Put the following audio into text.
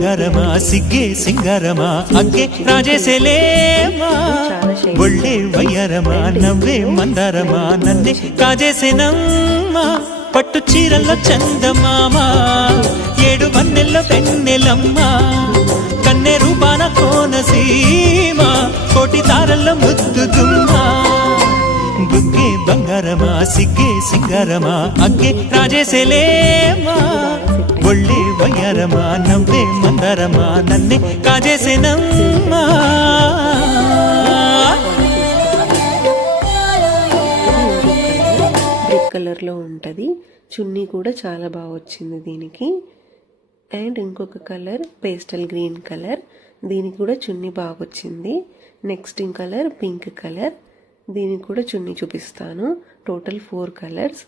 బంగారమా సిగ్గే సింగారమా అగ్గే రాజేసేలేమా ఒళ్ళే వయ్యారమా నవ్వే మందారమా నన్నే కాజేసేనమ్మా పట్టు చీరల్లో చందమామా ఏడు వన్నెల్లో పెన్నెలమ్మా కన్నె రూపాన కోనసీమ కోటి తారల్లో ముద్దుతుమ్మా బుగ్గే బంగారమా సిగ్గే సింగారమా అగ్గే రాజేసేలేమా ఒళ్ళే వయ్యారమా నవ్వే మందారమా నన్నే కాజేసేనమ్మా బ్రిక్ కలర్లో ఉంటుంది. చున్నీ కూడా చాలా బాగా వచ్చింది దీనికి. అండ్ ఇంకొక కలర్ పేస్టల్ గ్రీన్ కలర్, దీనికి కూడా చున్నీ బాగా వచ్చింది. నెక్స్ట్ కలర్ పింక్ కలర్, దీనికి కూడా చున్నీ చూపిస్తాను. Total 4 colours.